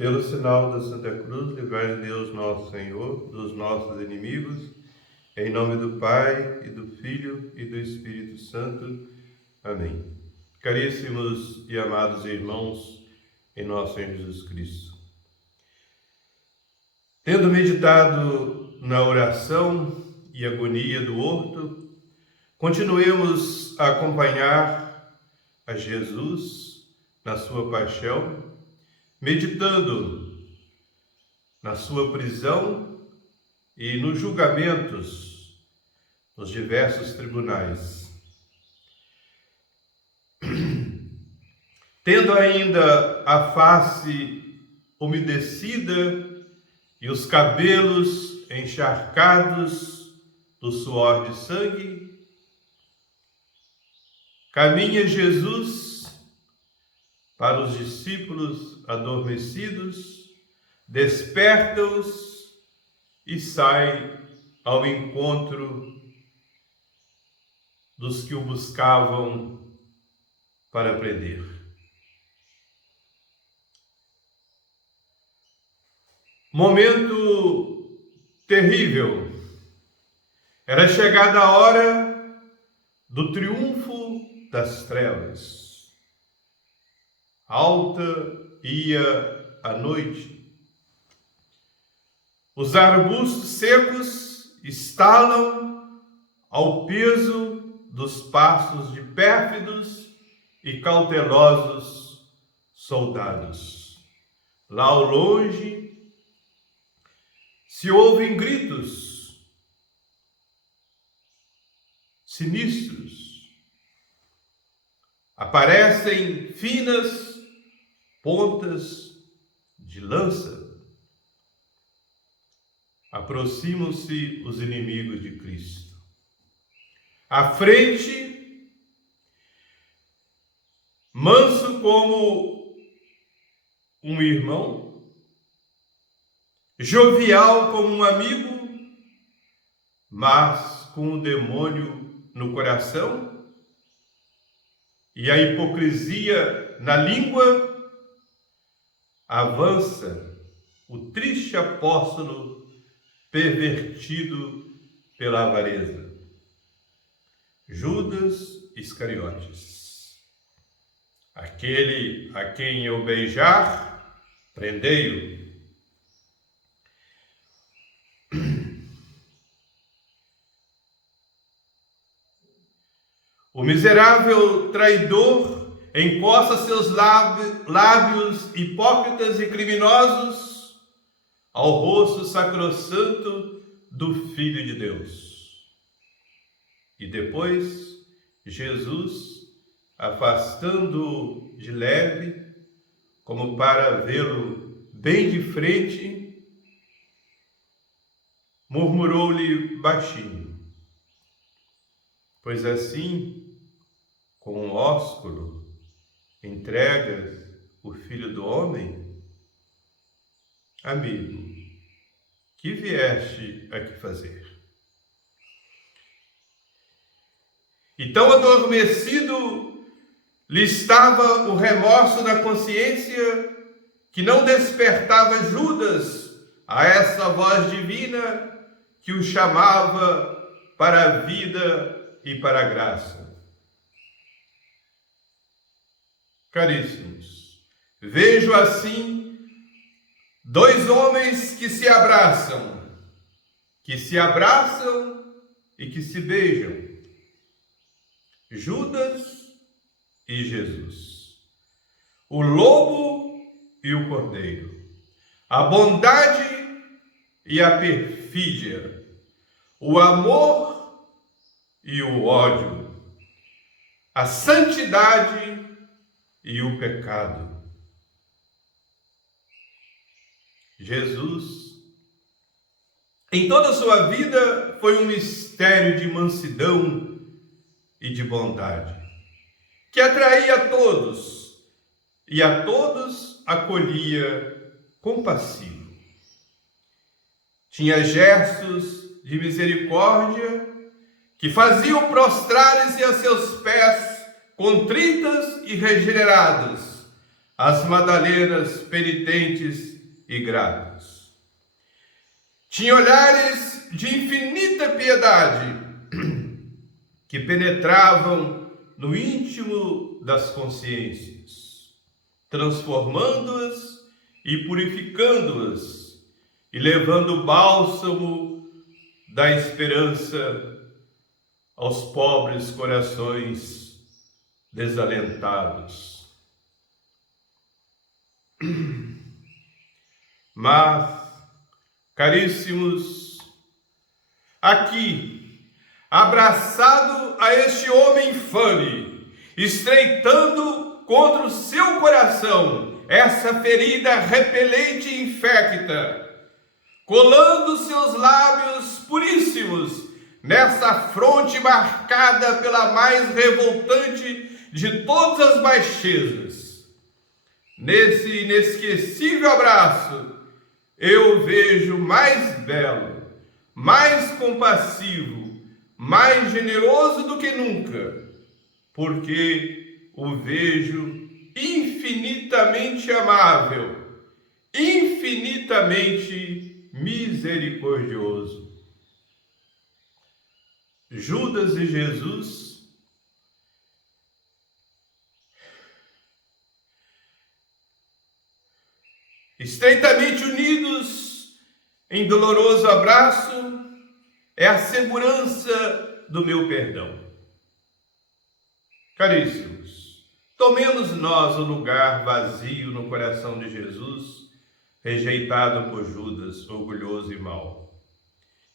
Pelo sinal da Santa Cruz, livrai Deus nosso Senhor dos nossos inimigos, em nome do Pai, e do Filho, e do Espírito Santo. Amém. Caríssimos e amados irmãos em nosso Senhor Jesus Cristo, tendo meditado na oração e agonia do horto, continuemos a acompanhar a Jesus na sua paixão, meditando na sua prisão e nos julgamentos nos diversos tribunais. Tendo ainda a face umedecida e os cabelos encharcados do suor de sangue, caminha Jesus para os discípulos adormecidos, desperta-os e sai ao encontro dos que o buscavam para prender. Momento terrível. Era chegada a hora do triunfo das trevas. Alta ia a noite. Os arbustos secos estalam ao peso dos passos de pérfidos e cautelosos soldados. Lá ao longe se ouvem gritos sinistros. Aparecem finas pontas de lança. Aproximam-se os inimigos de Cristo. À frente, manso como um irmão, jovial como um amigo, mas com o demônio no coração e a hipocrisia na língua, avança o triste apóstolo pervertido pela avareza. Judas Iscariotes, aquele a quem eu beijar, prendei-o. O miserável traidor encosta seus lábios hipócritas e criminosos ao rosto sacrossanto do Filho de Deus. E depois, Jesus, afastando-o de leve, como para vê-lo bem de frente, murmurou-lhe baixinho: pois assim, com um ósculo, entregas o Filho do Homem? Amigo, que vieste aqui fazer? E tão adormecido lhe estava o remorso da consciência que não despertava Judas a essa voz divina que o chamava para a vida e para a graça. Caríssimos, vejo assim dois homens que se abraçam e que se beijam. Judas e Jesus, o lobo e o cordeiro, a bondade e a perfídia, o amor e o ódio, a santidade e o pecado. Jesus, em toda a sua vida, foi um mistério de mansidão e de bondade, que atraía a todos e a todos acolhia compassivo. Tinha gestos de misericórdia que faziam prostrar-se a seus pés contritas e regenerados, as Madalenas penitentes e gratas. Tinha olhares de infinita piedade que penetravam no íntimo das consciências, transformando-as e purificando-as e levando o bálsamo da esperança aos pobres corações desalentados. Mas, caríssimos, aqui, abraçado a este homem infame, estreitando contra o seu coração essa ferida repelente e infecta, colando seus lábios puríssimos nessa fronte marcada pela mais revoltante de todas as baixezas. Nesse inesquecível abraço, eu vejo mais belo, mais compassivo, mais generoso do que nunca, porque o vejo infinitamente amável, infinitamente misericordioso. Judas e Jesus estreitamente unidos em doloroso abraço é a segurança do meu perdão. Caríssimos, tomemos nós o lugar vazio no coração de Jesus, rejeitado por Judas, orgulhoso e mau,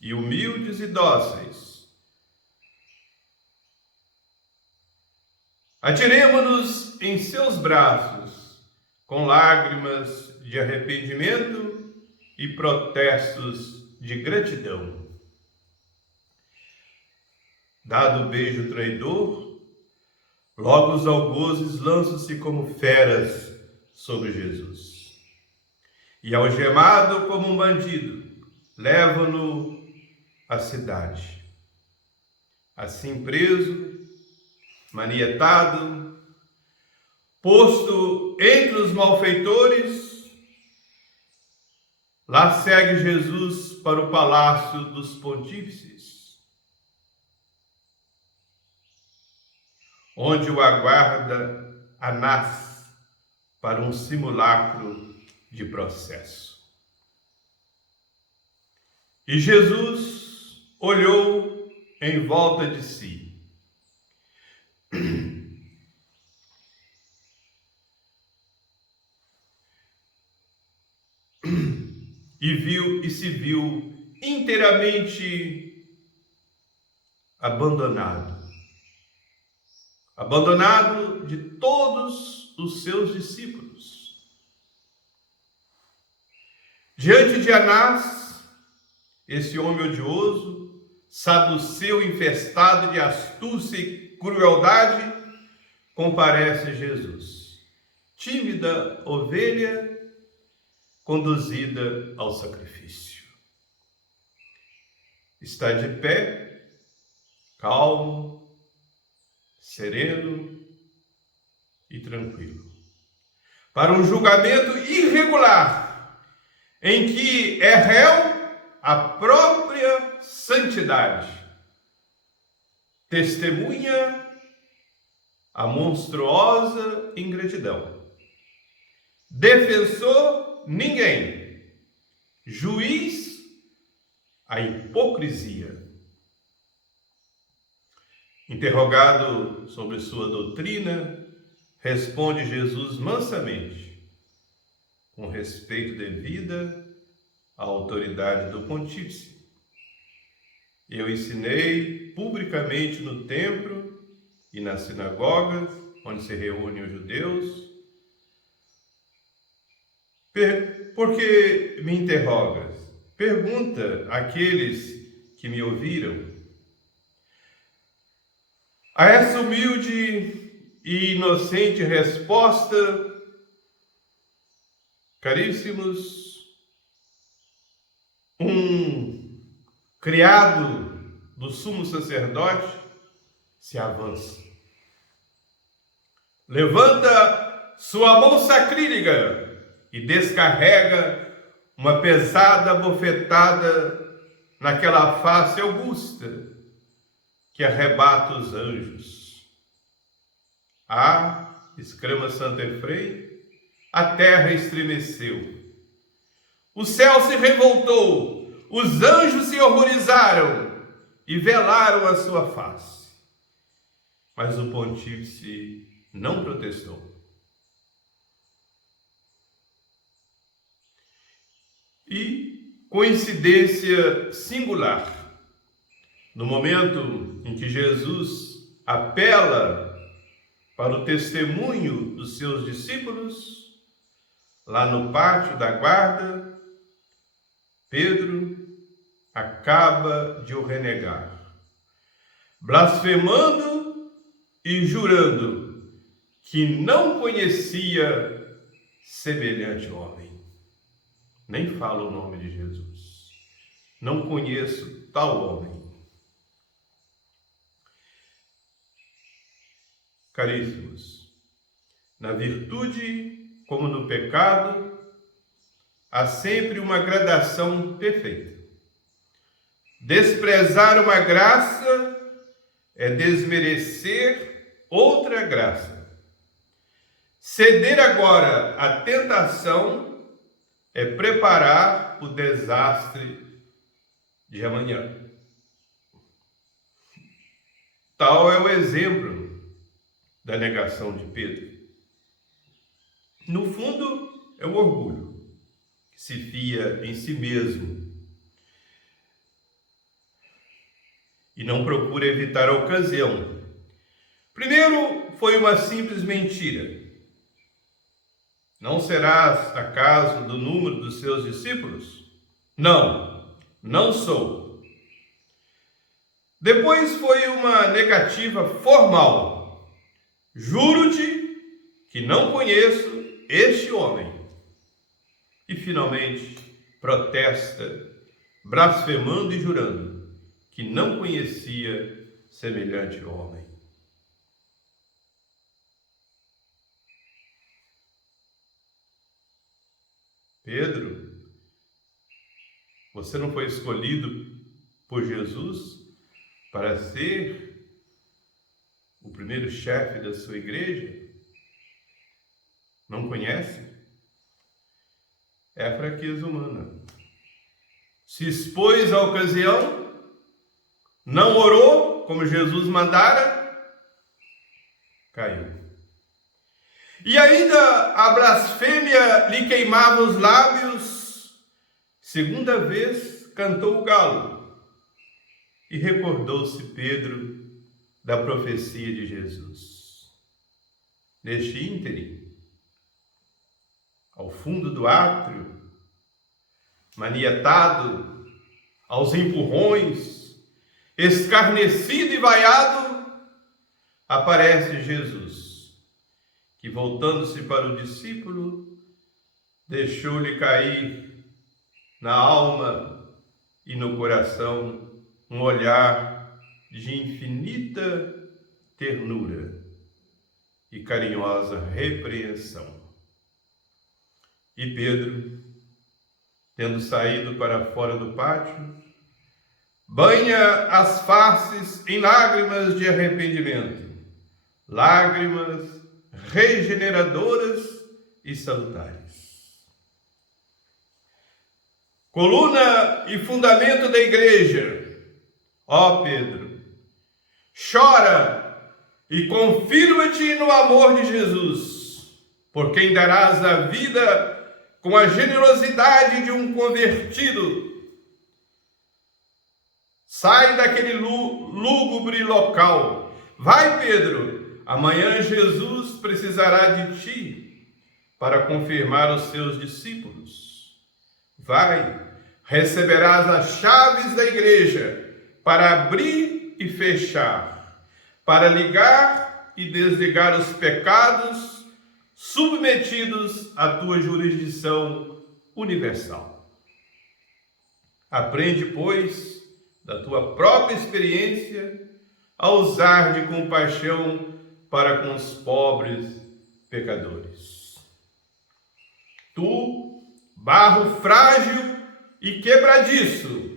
e humildes e dóceis. Atiremo-nos em seus braços, com lágrimas de arrependimento e protestos de gratidão. Dado o beijo traidor, logo os algozes lançam-se como feras sobre Jesus. E algemado como um bandido, levam-no à cidade. Assim preso, manietado, posto entre os malfeitores, lá segue Jesus para o palácio dos pontífices, onde o aguarda Anás para um simulacro de processo. E Jesus olhou em volta de si. E se viu inteiramente abandonado de todos os seus discípulos. Diante de Anás, esse homem odioso, saduceu infestado de astúcia e crueldade, comparece Jesus, tímida ovelha conduzida ao sacrifício. Está de pé, calmo, sereno e tranquilo, para um julgamento irregular, em que é réu a própria santidade, testemunha a monstruosa ingratidão, defensor ninguém, juiz a hipocrisia. Interrogado sobre sua doutrina, responde Jesus mansamente, com respeito devido à autoridade do pontífice. Eu ensinei publicamente no templo e nas sinagogas, onde se reúnem os judeus. Por que me interrogas? Pergunta àqueles que me ouviram. A essa humilde e inocente resposta, caríssimos, um criado do sumo sacerdote se avança. Levanta sua mão sacrílega e descarrega uma pesada bofetada naquela face augusta que arrebata os anjos. Ah, exclama Santo Efrem, a terra estremeceu. O céu se revoltou, os anjos se horrorizaram e velaram a sua face. Mas o pontífice não protestou. E, coincidência singular, no momento em que Jesus apela para o testemunho dos seus discípulos, lá no pátio da guarda, Pedro acaba de o renegar, blasfemando e jurando que não conhecia semelhante homem. Nem fala o nome de Jesus. Não conheço tal homem. Caríssimos, na virtude como no pecado, há sempre uma gradação perfeita. Desprezar uma graça é desmerecer outra graça. Ceder agora à tentação é preparar o desastre de amanhã. Tal é o exemplo da negação de Pedro. No fundo, é o orgulho, que se fia em si mesmo e não procura evitar a ocasião. Primeiro, foi uma simples mentira. Não serás acaso do número dos seus discípulos? Não, não sou. Depois foi uma negativa formal. Juro-te que não conheço este homem. E finalmente protesta, blasfemando e jurando que não conhecia semelhante homem. Pedro, você não foi escolhido por Jesus para ser o primeiro chefe da sua igreja? Não conhece? É a fraqueza humana. Se expôs à ocasião, não orou como Jesus mandara, caiu. E ainda a blasfêmia lhe queimava os lábios. Segunda vez cantou o galo e recordou-se Pedro da profecia de Jesus. Neste ínterim, ao fundo do átrio, manietado, aos empurrões, escarnecido e vaiado, aparece Jesus, que, voltando-se para o discípulo, deixou-lhe cair na alma e no coração um olhar de infinita ternura e carinhosa repreensão. E Pedro, tendo saído para fora do pátio, banha as faces em lágrimas de arrependimento, lágrimas regeneradoras e salutares. Coluna e fundamento da igreja, ó Pedro, chora e confirma-te no amor de Jesus, por quem darás a vida com a generosidade de um convertido. Sai daquele lúgubre local. Vai, Pedro, amanhã Jesus precisará de ti para confirmar os seus discípulos. Vai, receberás as chaves da igreja para abrir e fechar, para ligar e desligar os pecados submetidos à tua jurisdição universal. Aprende, pois, da tua própria experiência, a usar de compaixão para com os pobres pecadores. Tu, barro frágil e quebradiço,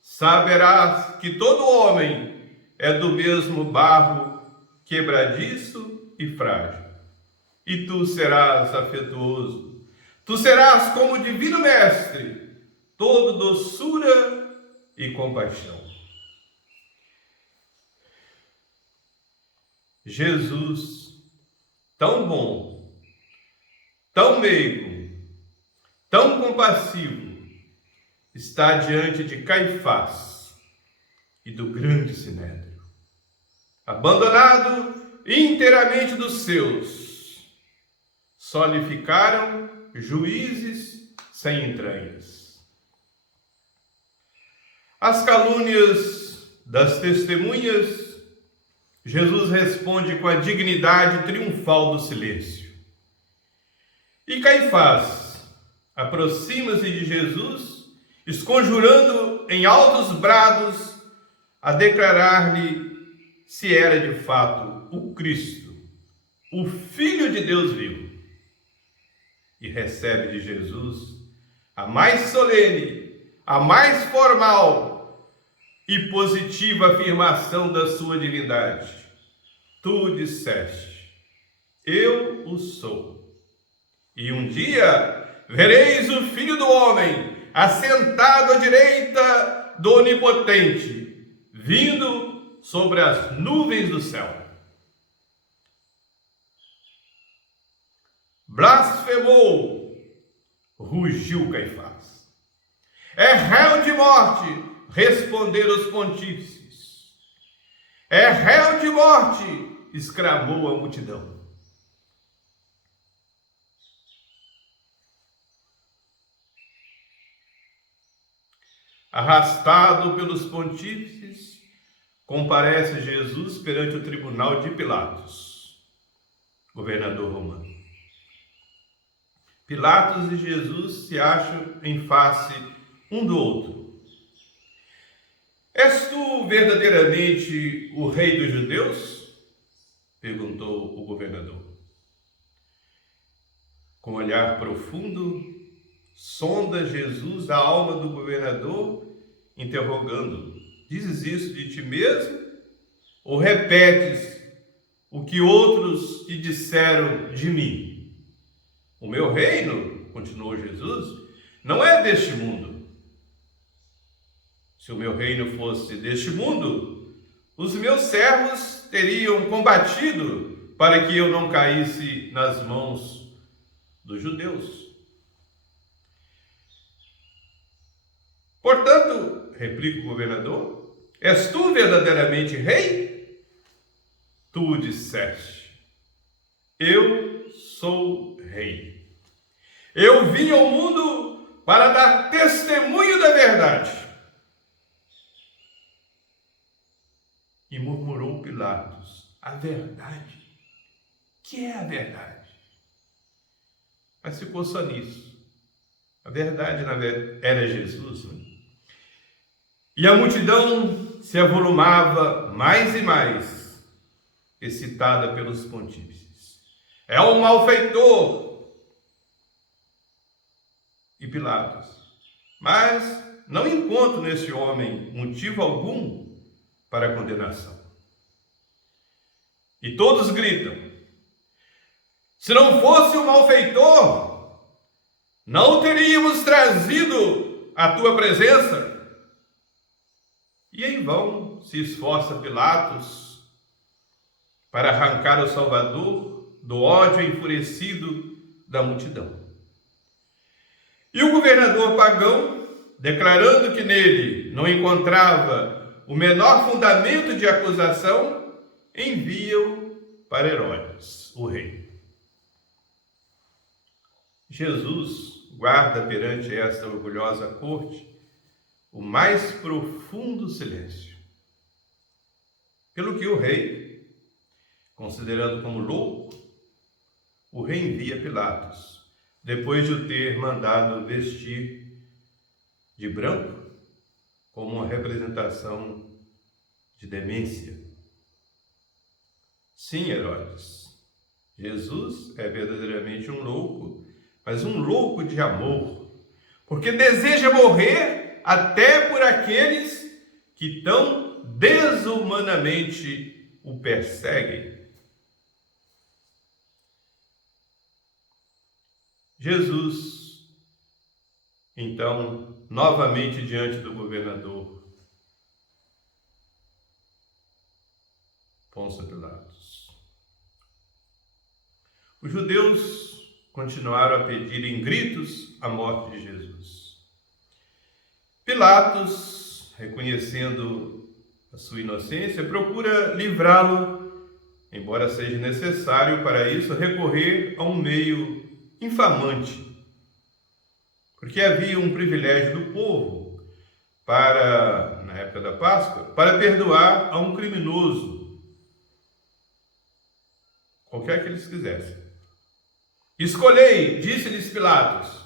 saberás que todo homem é do mesmo barro quebradiço e frágil. E tu serás afetuoso, tu serás como o divino mestre, todo doçura e compaixão. Jesus, tão bom, tão meigo, tão compassivo, está diante de Caifás e do grande sinédrio, abandonado inteiramente dos seus. Só lhe ficaram juízes sem entranhas. As calúnias das testemunhas, Jesus responde com a dignidade triunfal do silêncio. E Caifás aproxima-se de Jesus, esconjurando em altos brados a declarar-lhe se era de fato o Cristo, o Filho de Deus vivo. E recebe de Jesus a mais solene, a mais formal e positiva afirmação da sua divindade. Tu disseste, eu o sou. E um dia vereis o Filho do Homem assentado à direita do Onipotente, vindo sobre as nuvens do céu. Blasfemou, rugiu Caifás. É réu de morte, responderam os pontífices. É réu de morte, exclamou a multidão. Arrastado pelos pontífices, comparece Jesus perante o tribunal de Pilatos, governador romano. Pilatos e Jesus se acham em face um do outro. És tu verdadeiramente o rei dos judeus? Perguntou o governador. Com olhar profundo, sonda Jesus a alma do governador, interrogando-o. Dizes isso de ti mesmo? Ou repetes o que outros te disseram de mim? O meu reino, continuou Jesus, não é deste mundo. Se o meu reino fosse deste mundo, os meus servos teriam combatido para que eu não caísse nas mãos dos judeus. Portanto, replica o governador, és tu verdadeiramente rei? Tu disseste, eu sou rei. Eu vim ao mundo para dar testemunho da verdade. E murmurou Pilatos, a verdade? Que é a verdade? Mas ficou só nisso. A verdade era Jesus, né? E a multidão se avolumava mais e mais, excitada pelos pontífices. É um malfeitor! E Pilatos, mas não encontro nesse homem motivo algum para a condenação. E todos gritam, se não fosse o malfeitor, não o teríamos trazido à tua presença. E em vão se esforça Pilatos para arrancar o Salvador do ódio enfurecido da multidão. E o governador pagão, declarando que nele não encontrava o menor fundamento de acusação, envia-o para Herodes, o rei. Jesus guarda perante esta orgulhosa corte o mais profundo silêncio. Pelo que o rei, considerando como louco, o reenvia Pilatos, depois de o ter mandado vestir de branco, como uma representação de demência. Sim, Herodes, Jesus é verdadeiramente um louco, mas um louco de amor, porque deseja morrer até por aqueles que tão desumanamente o perseguem. Jesus, então, novamente diante do governador Pôncio Pilatos. Os judeus continuaram a pedir em gritos a morte de Jesus. Pilatos, reconhecendo a sua inocência, procura livrá-lo, embora seja necessário para isso recorrer a um meio infamante, porque havia um privilégio do povo para, na época da Páscoa, para perdoar a um criminoso, qualquer que eles quisessem. Escolhei, disse-lhes Pilatos,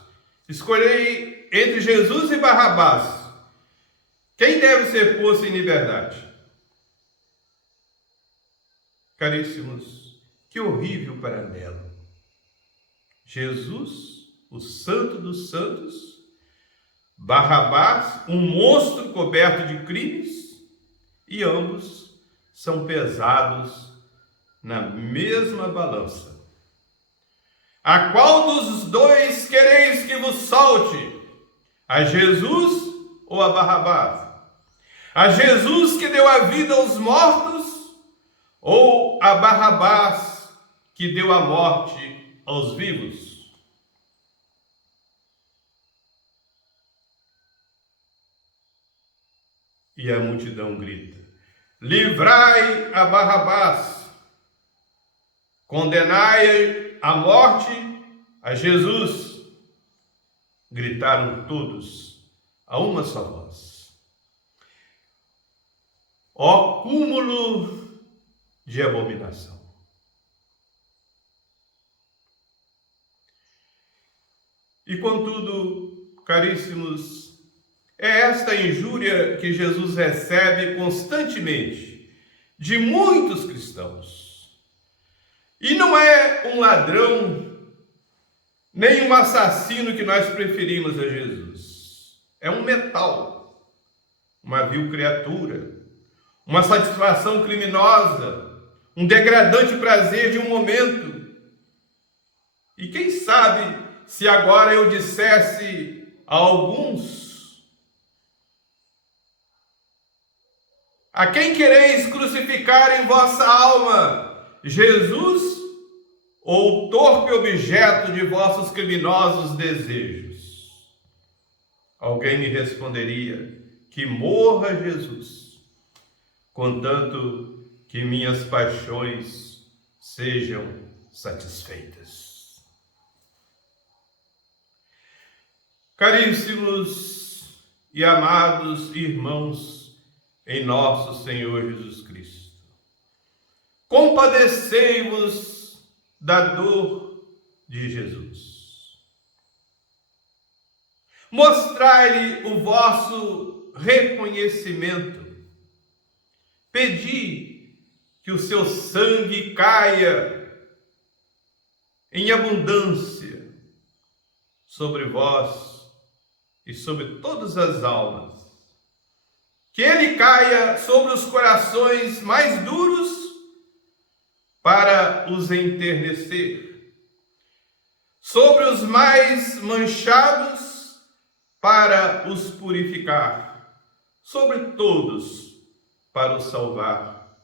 escolhei entre Jesus e Barrabás. Quem deve ser posto em liberdade? Caríssimos, que horrível paralelo. Jesus, o santo dos santos, Barrabás, um monstro coberto de crimes, e ambos são pesados na mesma balança. A qual dos dois quereis que vos solte? A Jesus ou a Barrabás? A Jesus que deu a vida aos mortos ou a Barrabás que deu a morte aos vivos? E a multidão grita: livrai a Barrabás, condenai à morte a Jesus. Gritaram todos a uma só voz. Ó cúmulo de abominação! E contudo, caríssimos, é esta injúria que Jesus recebe constantemente de muitos cristãos. E não é um ladrão, nem um assassino que nós preferimos a Jesus. É um metal, uma vil criatura, uma satisfação criminosa, um degradante prazer de um momento. E quem sabe se agora eu dissesse a alguns: a quem quereis crucificar em vossa alma, Jesus ou o torpe objeto de vossos criminosos desejos? Alguém me responderia: que morra Jesus, contanto que minhas paixões sejam satisfeitas. Caríssimos e amados irmãos em nosso Senhor Jesus Cristo, compadecei-vos da dor de Jesus. Mostrai-lhe o vosso reconhecimento. Pedi que o seu sangue caia em abundância sobre vós e sobre todas as almas. Que ele caia sobre os corações mais duros para os enternecer, sobre os mais manchados para os purificar, sobre todos para os salvar.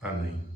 Amém.